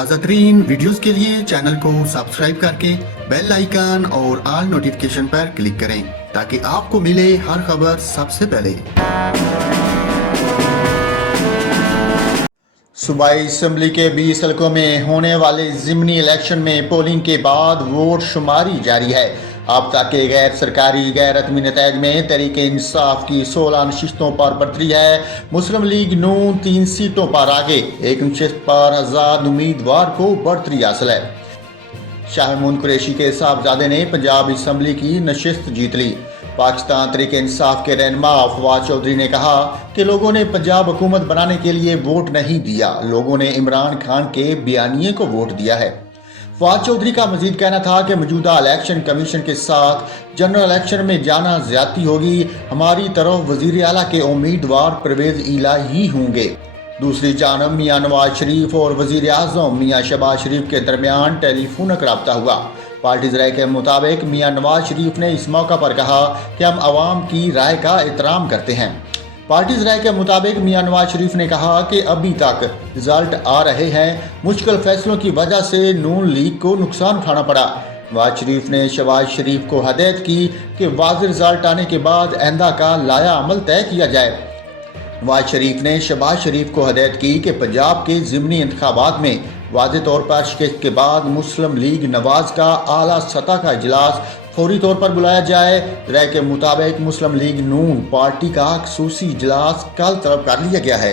ताज़ा तरीन वीडियोस के लिए चैनल को सब्सक्राइब करके बेल आइकन और ऑल नोटिफिकेशन पर क्लिक करें ताकि आपको मिले हर खबर सबसे पहले। सूबाई असम्बली के 20 हलकों में होने वाले ज़िमनी इलेक्शन में पोलिंग के बाद वोट शुमारी जारी है। अब तक के गैर सरकारी गैर हतमी नतैज में तहरीक इंसाफ की 16 नशिस्तों पर बढ़तरी है। मुस्लिम लीग नून 3 सीटों पर आगे, एक नशिस्त पर आज़ाद उम्मीदवार को बढ़तरी हासिल है। शाहमून कुरैशी के साहबजादे ने पंजाब असम्बली की नशिस्त जीत ली। पाकिस्तान तहरीक इंसाफ के रहनुमा फवाद चौधरी ने कहा कि लोगों ने पंजाब हुकूमत बनाने के लिए वोट नहीं दिया, लोगों ने इमरान खान के बयानिए को वोट दिया है। फवाद चौधरी का मजीद कहना था कि मौजूदा इलेक्शन कमीशन के साथ जनरल इलेक्शन में जाना ज्यादती होगी। हमारी तरफ वजीर आला के उम्मीदवार परवेज इलाही होंगे। दूसरी जानब मियां नवाज शरीफ और वजीर आज़म मियां शहबाज शरीफ के दरमियान टेलीफोनिक रब्ता हुआ। पार्टी राय के मुताबिक मियां नवाज शरीफ ने इस मौका पर कहा कि हम आवाम की राय का एहतराम करते हैं। पार्टी राय के मुताबिक मियां नवाज शरीफ ने कहा कि अभी तक रिजल्ट आ रहे हैं, मुश्किल फैसलों की वजह से नून लीग को नुकसान उठाना पड़ा। नवाज शरीफ ने शहबाज शरीफ को हदायत की कि वाज़ेह रिजल्ट आने के बाद आइंदा का लाया अमल तय किया जाए। नवाज शरीफ ने शहबाज शरीफ को हदायत की कि पंजाब के ज़िमनी इंतखाबात में वाज़ेह तौर पर शिकस्त के बाद मुस्लिम लीग नवाज का आला सतह का इजलास फौरी तौर पर बुलाया जाए। राय के मुताबिक मुस्लिम लीग नून पार्टी का खसूसी इजलास कल तलब कर लिया गया है।